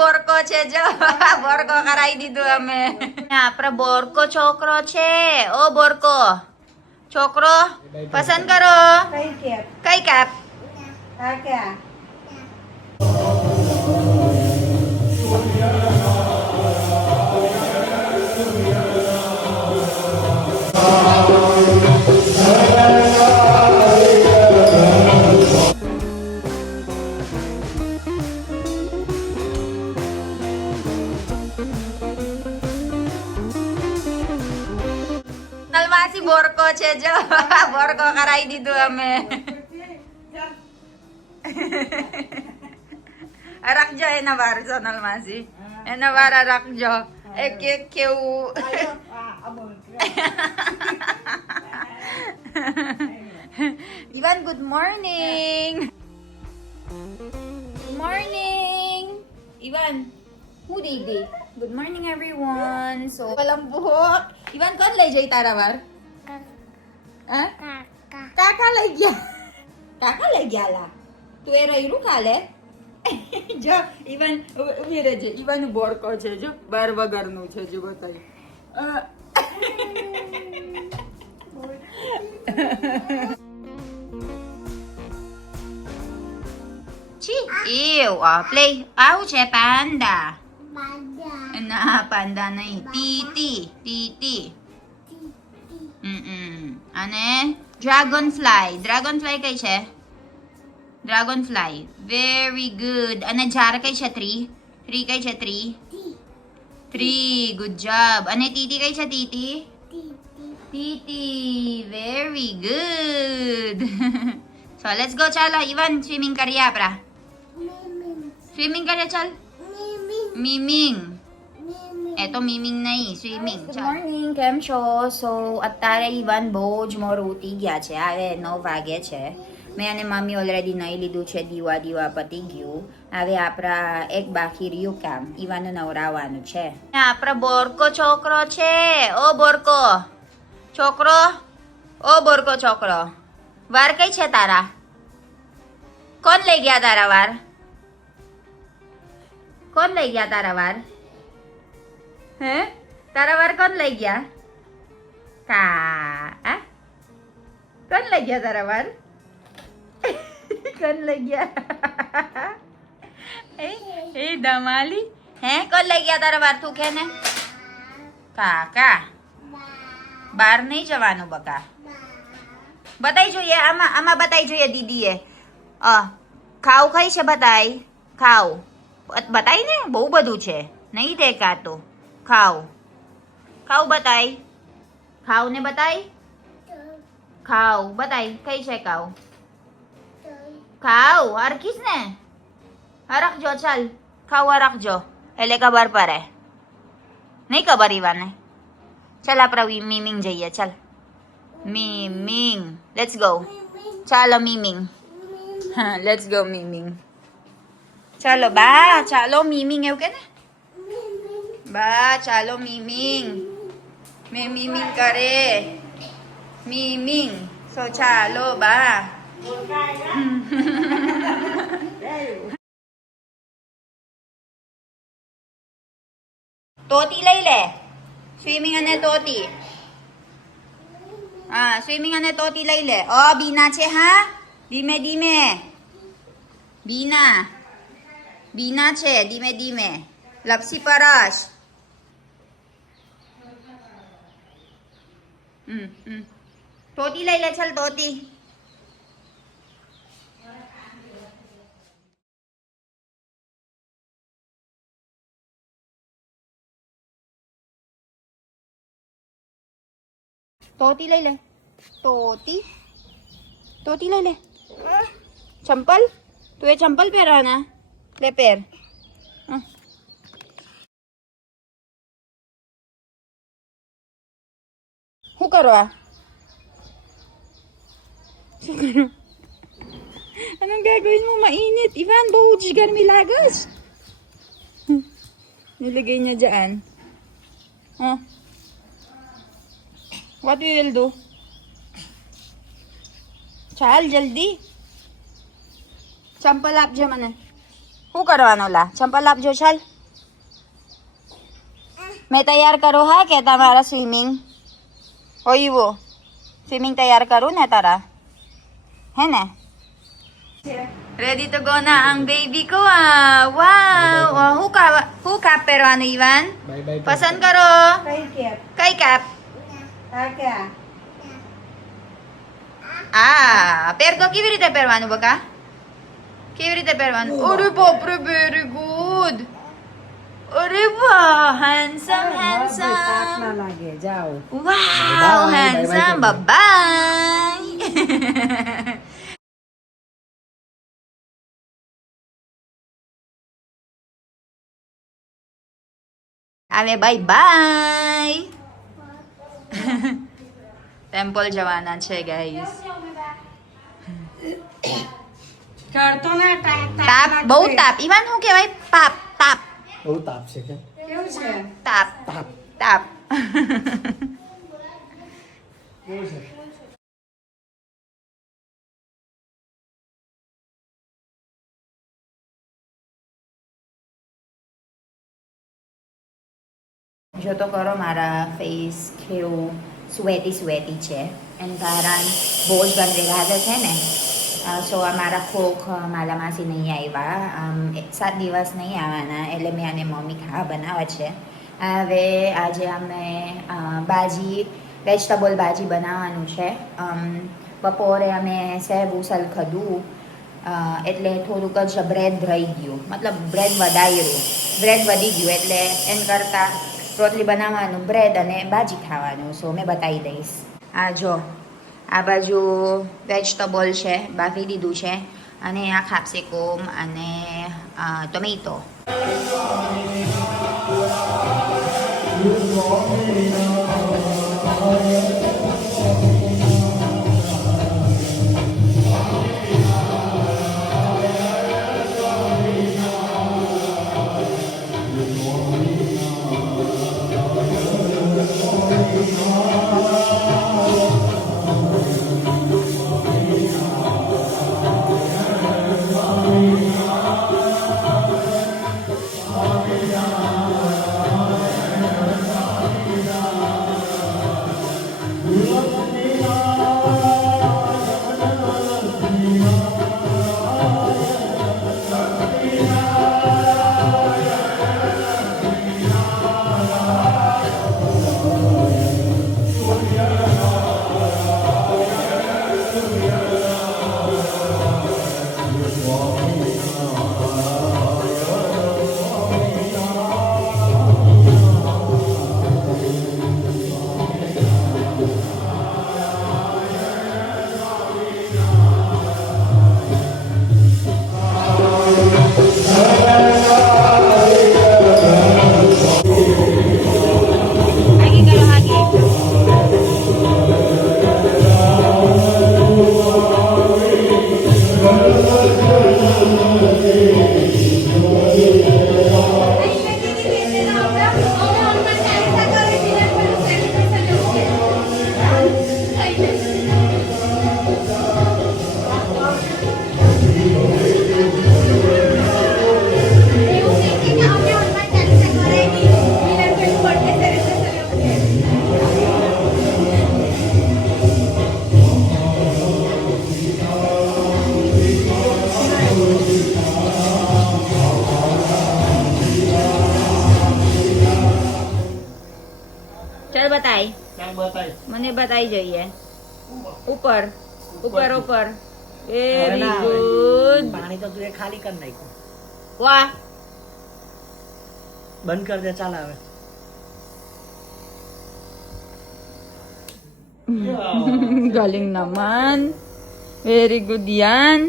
બોરકો છે જો બોરકો કરાવી દીધું અમે આપણો બોરકો છોકરો છે ઓ બોરકો છોકરો પસંદ કરો કઈ કેપ નલમાસી બોરકો છે જો બોરકો કરાવી દીધું અમે રાખજો એના વાર સોનલ માસી એના વારા રાખજો એક એક કેવું Ivan, good morning. Good morning. Ivan, who day? Good morning everyone. So, walang buhok. Ivan, kon lay jay tarawar? Ha? Kaka lay gya. Kaka lay gya la. Tu era iru kale? જો even ઉભી રહેજે even બોરકો છે જો બાર વગરનું છે જો બતાવી play આવું છે પાંડા ના પાંડા નહીં ટીટી અને ડ્રેગન ફ્લાય કઈ છે Dragonfly. Very good. અને ઝાર કઈ છે? Tree કઈ છે? Tree. Good job. અને ટીટી કઈ છે? TT. Very good. So let's go. ચાલો ઇવન સ્વિમિંગ કરીએ આપણા. સ્વિમિંગ કરીએ ચાલ. મીમિંગ. એ તો મીમિંગ નહીં સ્વિમિંગ. ગુડ મોર્નિંગ કેમ છો? સો અત્યારે ઇવન બહુ જ મોડું ઉઠી ગયા છે. હવે 9 વાગે છે. મેં અને મમ્મી ઓલરેડી નહીં લીધું છે દીવા પતી ગયું હવે આપણા એક બાકી રહ્યું કામ ઈવાને નવરાવવાનું છે આપણા બોરકો છોકરો છે ઓ બોરકો છોકરો વાર કઈ છે તારા કોણ લઈ ગયા તારા વાર હે તારા વાર કોણ લઈ ગયા કોણ લઈ ગયા તારા વાર कौन लग गया ए दमाली हैं कौन लग गया तारा बार तू कहने काका बार नहीं जवानो बका बताई જોઈએ આમાં बताई જોઈએ દીદીએ ખાવ ખાઈ છે ખાવ બતાઈ ને બહુ બધું છે નહીં દેખાતો ખાવ બતાઈ ખાવ ને બતાઈ કઈ છે ખાવ હરખીશ ને હરખજો ચાલ ખાવ હરખજો એટલે ખબર પડે નહીં ખબર ઈવાને ચાલ આપણે મીમિંગ જઈએ ચાલ મીમિંગ લેટ્સ ગો ચાલો મીમિંગ હા લેટ્સ ગો મીમિંગ ચાલો બા ચાલો મીમિંગ એવું કે ને બા ચાલો મીમિંગ મેં મીમિંગ કરે મીમિંગ સો ચાલો બા તોતી લઈ લે સ્વિમિંગ અને તોતી સ્વિમિંગ અને તોતી લઈ લે બીના છે હા ધીમે બીના છે ધીમે લપસી પરસ તોતી લઈ લે ચાલ તોતી तोती ले तोती ले चंपल तू ये चंपल पहराना ले पैर શું કરવા અને gagawin mo mainit Ivan bau જ ગરમી લાગે છે nilagay niya dyan what we will do ચાલ જલ્દી ચંપલ આપજે મને શું કરવાનું લા ચંપલ આપજો ચાલ मैं तैयार करो હા કે તમારા સ્વિમિંગ ઓઈવો સ્વિમિંગ તૈયાર કરું ને તારા હે ને રેડી તો ગો ના આંગ બેબી કો વાવ હું કાપ પહેરવાનું ઈવાન પસંદ કરો કઈ કાપ પહેર તો કેવી રીતે પહેરવાનું બકા કેવી રીતે પહેરવાનું અરે બાપ રે વેરી ગુડ અરે વાહ હેન્ડસમ લાગે જાઓ વાવ હેન્ડસમ બાય આવે બાય બાય ટેમ્પલ જવાના છે ગાઈસ કરતો ના તાપ બહુ તાપ ઈવાન શું કહેવાય પાપ તાપ બહુ તાપ છે કે કેવું છે તાપ તાપ તાપ કેવું છે જો તો કરો મારા ફેસ કેવું સ્વેટી છે એનું કારણ બહુ જ ગંદે આદત છે ને સો મારા ખોખ મારા માસી નહીં આવ્યા 7 દિવસ નહીં આવવાના એટલે મેં અને મમ્મી ખાવા બનાવે છે હવે આજે અમે ભાજી વેજીટેબલ ભાજી બનાવવાનું છે બપોરે અમે સેવ ઉસલ ખાધું એટલે થોડુંક જ બ્રેડ રહી ગયું મતલબ બ્રેડ વધી ગયું એટલે એમ કરતાં રોટલી બનાવવાનું બ્રેડ અને ભાજી ખાવાનું સો મેં બતાવી દઈશ આ જો આ બાજુ વેજીટેબલ છે બાફી દીધું છે અને આ કેપ્સિકમ અને ટોમેટો ચલ બતાય મને બતાઈ જોઈએ ઉપર ઉપર ઉપર વેરી ગુડ પાણી તો તું ખાલી કરી નાખ્યું વાહ બંધ કર દે ચાલ આવે galing naman very good yan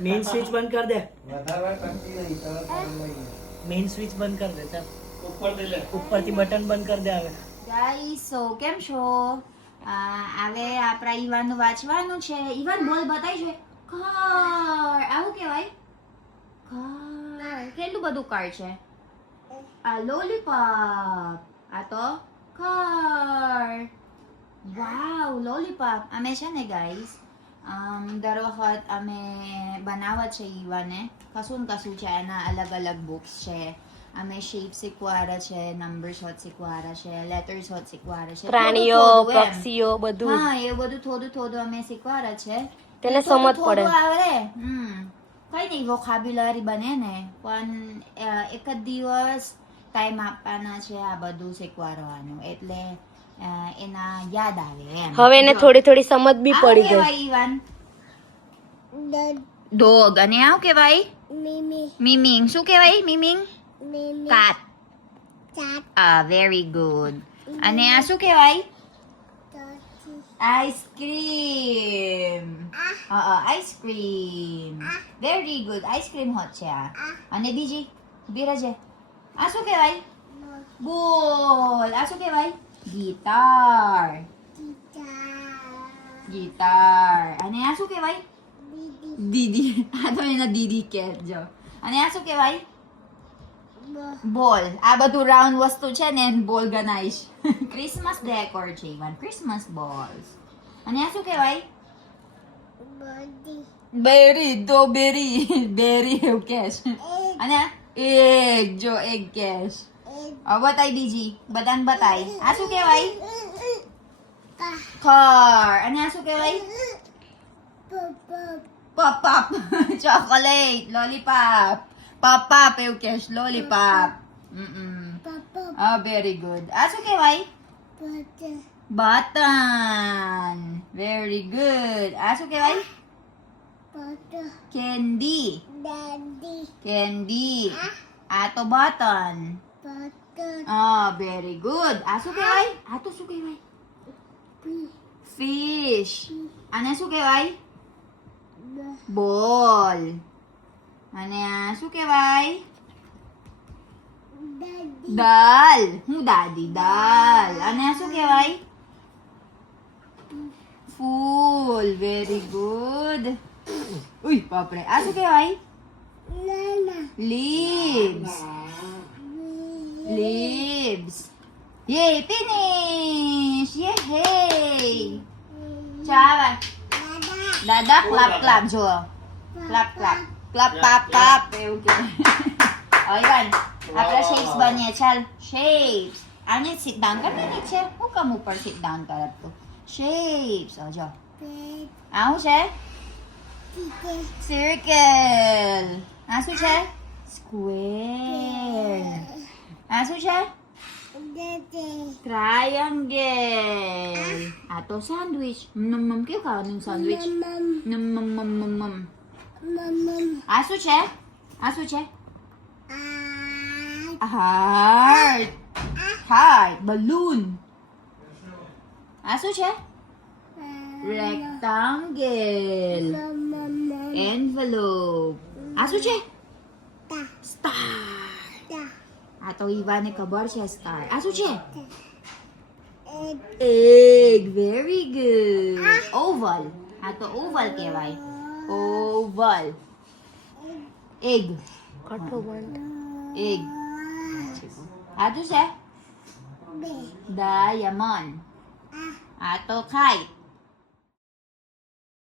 main switch બંધ કર દે મેઇન સ્વિચ બંધ કર દે ચાલ ઉપરથી બટન બંધ કર દે હવે ગાઈસ સો કેમ છો હવે આપણા ઈવાનનું વાંચવાનું છે ઈવાન બોલ બતાઈ છે કાર આવું કહેવાય કાર કેટલું બધું કાર છે આ લોલીપોપ આ તો કાર વાવ લોલીપોપ અમે છે ને ગાઈસ દર વખત અમે બનાવવા છે ઈવાને કશું ને કશું છે એના અલગ અલગ બુક્સ છે અમે શેપ શીખવાડે છે નંબર્સ હોત શીખવાડે છે લેટર્સ હોત શીખવાડે છે પ્રાણીઓ થોડું થોડું એમ. પક્ષીઓ બધું હા એ બધું થોડું થોડું અમે શીખવાડે છે તેને થોડું સમજ પડે. થોડું આવડે કઈ નહીં વોકાબ્યુલરી બને ને પણ એક જ દિવસ ટાઈમ આપવાના છે આ બધું શીખવાડવાનું એટલે એના યાદ આવે એમ હવે એને જો. થોડી થોડી સમજ બી આવું પડી ગઈ. કહેવાય ઈવાન ડોગ અને આવું કહેવાય મીમિંગ શું કહેવાય મીમિંગ કાટ વેરી ગુડ અને આ શું કહેવાય ice cream ice cream very good ice cream હોત છે આ અને બીજી બિરાજે આ શું કહેવાય બોલ આ શું કહેવાય ગિટાર ગિટાર અને આ શું કહેવાય દીદી આ તો એના દીદી કહેજો અને આ શું કહેવાય બોલ આ બધું રાઉન્ડ વસ્તુ છે ને બોલ ગણાઈશ ક્રિસમસ ડેકોર છે ઇવન ક્રિસમસ બોલ્સ અને આ શું કહેવાય બેરી દો બેરી બેરી એવું કહેશ અને આ એગ જો એગ કહેશ હવે બતાય બીજી બધાને બતાય આ શું કહેવાય કાર અને આ શું કહેવાય પપ પપ ચોકોલેટ લોલીપોપ પપ પપ એવું કહેશ લોલીપોપ વેરી ગુડ આ શું કહેવાય બટન વેરી ગુડ આ શું કહેવાય કેન્ડી કેન્ડી આ તો બટન વેરી ગુડ આ શું કહેવાય આ તો શું કહેવાય ફિશ અને શું કહેવાય બોલ અને આ શું કહેવાય દાલ હું દાદી દાલ અને આ શું કહેવાય ફૂલ વેરી ગુડ ઉઈ બાપરે આ શું કહેવાય લીવ્સ લીવ્સ યે ફિનિશ યે ચાવા દાદા ક્લાપ ક્લાપ જો ક્લાપ ક્લાપ ક્લાપ પાપ પાપ એવું કે અયવાન આપણે શેપ્સ બનીએ ચાલ શેપ્સ આને સિટ ડાઉન કરવાની છે હું કમ ઉપર સિટ ડાઉન કરત તો શેપ્સ જો આ શું છે સર્કલ આ શું છે સ્ક્વેર આ શું છે ટ્રાયંગલ આ તો સેન્ડવિચ નમ કેવું ખાવાનું સેન્ડવિચ નમ આ શું છે આ શું છે હાર્ટ હાર્ટ બલૂન આ શું છે રેક્ટાંગલ એન્વેલોપ આ શું છે સ્ટાર આ તો ઈવાને ખબર છે સ્ટાર આ શું છે એગ વેરી ગુડ ઓવલ આ તો ઓવલ કહેવાય ઓવલ એગ એગ આ શું છે ડાયમંડ આ તો ખાય